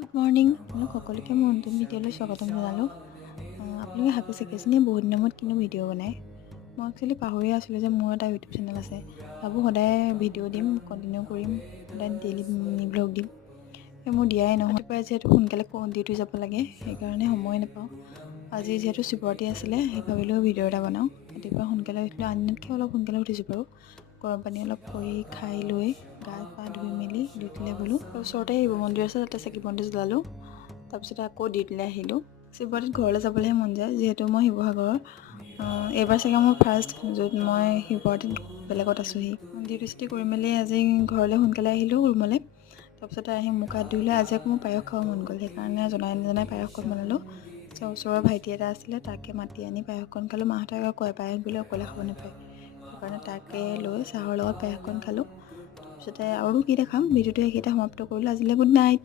Good morning আপোনালোক সকলোকে মোৰ নতুন ভিডিঅ'লৈ স্বাগতম জনালোঁ। আপোনালোকে ভাবি চাগেচোন বহুত দিনৰ মূৰত কিনো ভিডিঅ' বনায়। মই একচুৱেলি পাহৰিয়ে আছিলোঁ যে মোৰ এটা ইউটিউব চেনেল আছে। ভাবোঁ সদায় ভিডিঅ' দিম, কণ্টিনিউ কৰিম, সদায় ডেইলি মিনি ব্লগ দিম। মোৰ দিয়াই নহয়। ৰাতিপুৱা যিহেতু সোনকালে ডিউটি যাব লাগে, সেইকাৰণে সময় নাপাওঁ। আজি যিহেতু শিৱৰাত্ৰি আছিলে, সেই ভাবিলোঁ ভিডিঅ' এটা বনাওঁ। ৰাতিপুৱা সোনকালে উঠিলোঁ, আন দিনতকৈ অলপ সোনকালে উঠিছোঁ বাৰু। গৰম পানী অলপ কৰি খাই লৈ গা পা ধুই মেলি ডিউটিলৈ গ'লোঁ। ওচৰতে শিৱ মন্দিৰ আছে, তাতে চাকি বন্তি জ্বলালোঁ। তাৰপিছত আকৌ ডিউটিলৈ আহিলোঁ। শিৱৰাত্ৰিত ঘৰলৈ যাবলৈহে মন যায়, যিহেতু মই শিৱসাগৰৰ। এইবাৰ চাগে মোৰ ফাৰ্ষ্ট য'ত মই শিৱৰাত্ৰিত বেলেগত আছোঁহি। ডিউটি চিউটি কৰি মেলি আজি ঘৰলৈ সোনকালে আহিলোঁ ৰুমলৈ। তাৰপিছতে আহি মুখ হাত ধুই লৈ আজি আকৌ মোৰ পায়স খাব মন গ'ল, সেইকাৰণে জনাই নজনাই পায়সকণ বনালোঁ। ওচৰৰ ভাইটি এটা আছিলে, তাকে মাতি আনি পায়সকণ খালোঁ। মাহঁতে আকৌ কয় পায়স বুলি অকলে খাব নাপায়, সেইকাৰণে তাকে লৈ চাহৰ লগত পায়সকণ খালোঁ। তাৰপিছতে আৰু কি দেখাম, ভিডিঅ'টো এইকেইটা সমাপ্ত কৰিলোঁ। আজিলৈ গুড নাইট।